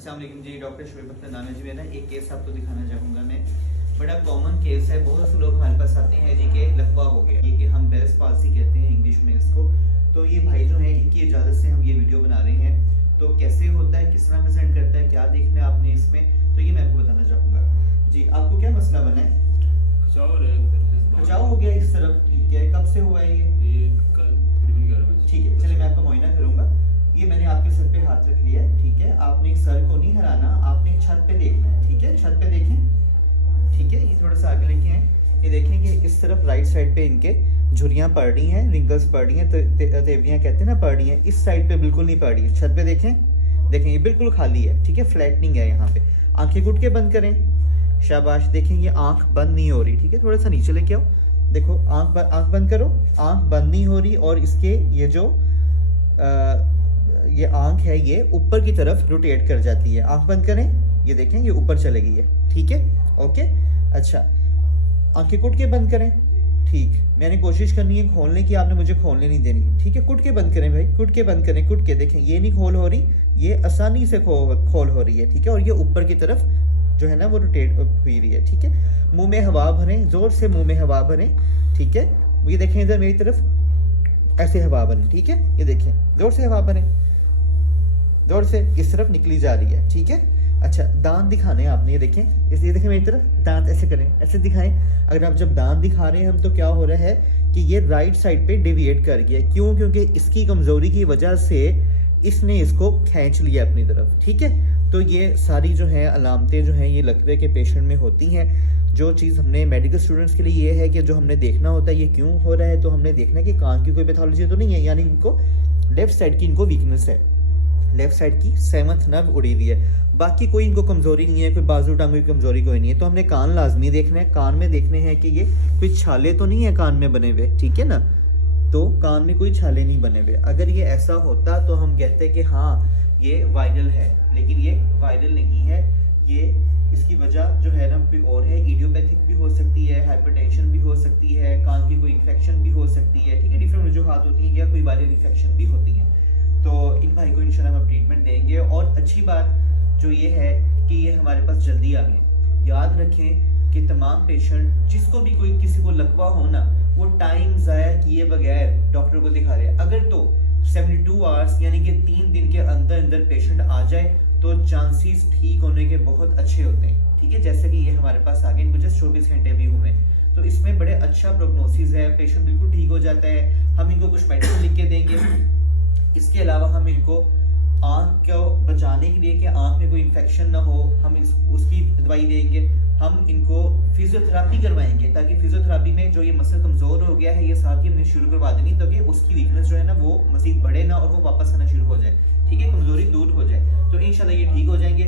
अस्सलाम वालेकुम जी, डॉक्टर शोएब अख्तर नाम है जी मेरा। एक केस आपको दिखाना चाहूँगा मैं। बड़ा कॉमन केस है, बहुत से लोग हमारे पास आते हैं जी के लकवा हो गया, ये कि हम बेल्स पाल्सी कहते हैं इंग्लिश में इसको। तो ये भाई जो है इनकी इजाज़त से हम ये वीडियो बना रहे हैं। तो कैसे होता है, किस तरह प्रेजेंट करता है, क्या देखना है आपने इसमें, तो ये मैं आपको बताना चाहूँगा जी। आपको क्या मसला बना है? खिंचाव हो गया इस तरफ, ठीक है। कब से हुआ है ये? कल तकरीबन 11 बजे। ठीक है, चलिए मैं आपका मुआयना करूँगा। ये मैंने आपके सर पे हाथ रख लिया है, ठीक है। आपने सर को नहीं हिलाना, आपने छत पे देखना है, ठीक है। छत पे देखें, ठीक है। ये थोड़ा सा आगे लेके आए, ये देखें कि इस तरफ राइट साइड पे इनके झुर्रियाँ पड़ रही हैं, रिंकल्स पड़ रही हैं, तेवियाँ कहते हैं ना, पड़ रही हैं। इस साइड पे बिल्कुल नहीं पड़ रही है। छत पे देखें, देखें ये बिल्कुल खाली है, ठीक है। फ्लैटनिंग है यहाँ पे। आंखें घुट के बंद करें, शाबाश। देखें ये आंख बंद नहीं हो रही, ठीक है। थोड़ा सा नीचे लेके आओ, देखो आंख बंद करो, आंख बंद नहीं हो रही। और इसके ये जो ये आंख है ये ऊपर की तरफ रोटेट कर जाती है। आंख बंद करें, ये देखें ये ऊपर चले गई है, ठीक है। ओके, अच्छा। आंखें कुट के बंद करें, ठीक। मैंने कोशिश करनी है खोलने की, आपने मुझे खोलने नहीं देनी, ठीक है। कुट के बंद करें भाई, कुट के बंद करें, कुट के। देखें ये नहीं खोल हो रही, ये आसानी से खोल हो रही है, ठीक है। और ये ऊपर की तरफ जो है ना वो रोटेट हुई रही है, ठीक है। मुंह में हवा भरें, जोर से मुंह में हवा भरें, ठीक है। ये देखें इधर मेरी तरफ, ऐसे हवा भरें, ठीक है। ये देखें जोर से हवा भरें, जोर से इस तरफ निकली जा रही है, ठीक है। अच्छा, दांत दिखाने हैं आपने, ये देखें, ये देखें मेरी तरफ, दांत ऐसे करें, ऐसे दिखाएं। अगर आप जब दांत दिखा रहे हैं हम, तो क्या हो रहा है कि ये राइट साइड पे डिविएट कर गया। क्यों? क्योंकि इसकी कमज़ोरी की वजह से इसने इसको खींच लिया अपनी तरफ, ठीक है। तो ये सारी जो है अलामतें जो हैं ये लकवे के पेशेंट में होती हैं। जो चीज़ हमने मेडिकल स्टूडेंट्स के लिए ये है कि जो हमने देखना होता है ये क्यों हो रहा है, तो हमने देखना है कि कान की कोई पैथोलॉजी तो नहीं है, यानी इनको लेफ़्ट साइड की इनको वीकनेस है, लेफ़्ट साइड की 7th नर्व उड़ी हुई है। बाकी कोई इनको कमज़ोरी नहीं है, कोई बाजू टांगों की कमज़ोरी कोई नहीं है। तो हमने कान लाजमी देखना है, कान में देखने हैं कि ये कोई छाले तो नहीं है कान में बने हुए, ठीक है ना। तो कान में कोई छाले नहीं बने हुए। अगर ये ऐसा होता तो हम कहते कि हाँ ये वायरल है, लेकिन ये वायरल नहीं है। ये इसकी वजह जो है ना कोई और है, इडियोपैथिक भी हो सकती है, हाइपरटेंशन भी हो सकती है, कान की कोई इन्फेक्शन भी हो सकती है, ठीक है। डिफरेंट वजूहात होती हैं, या कोई वायरल इन्फेक्शन भी होती है। तो इन भाई को इंशाल्लाह हम ट्रीटमेंट देंगे। और अच्छी बात जो ये है कि ये हमारे पास जल्दी आ गए। याद रखें कि तमाम पेशेंट जिसको भी कोई किसी को लकवा हो ना, वो टाइम ज़ाया किए बगैर डॉक्टर को दिखा रहे हैं। अगर तो 72 आवर्स यानी कि 3 दिन के अंदर अंदर पेशेंट आ जाए तो चांसेस ठीक होने के बहुत अच्छे होते हैं, ठीक है। जैसे कि ये हमारे पास आ गए, इनको जस्ट 24 घंटे भी हुए, तो इसमें बड़े अच्छा प्रोग्नोसिस है, पेशेंट बिल्कुल ठीक हो जाता है। हम इनको कुछ मेडिसिन लिख के देंगे। इसके अलावा हम इनको आँख को बचाने के लिए कि आँख में कोई इन्फेक्शन ना हो, हम उसकी दवाई देंगे। हम इनको फिजियोथेरापी करवाएंगे, ताकि फिजियोथेरापी में जो ये मसल कमज़ोर हो गया है ये साथ ही हमने शुरू करवा देनी, ताकि उसकी वीकनेस जो है ना वो मज़ीद बढ़े ना और वो वापस आना शुरू हो जाए, ठीक है। कमज़ोरी दूर हो जाए, तो इंशाल्लाह ये ठीक हो जाएंगे।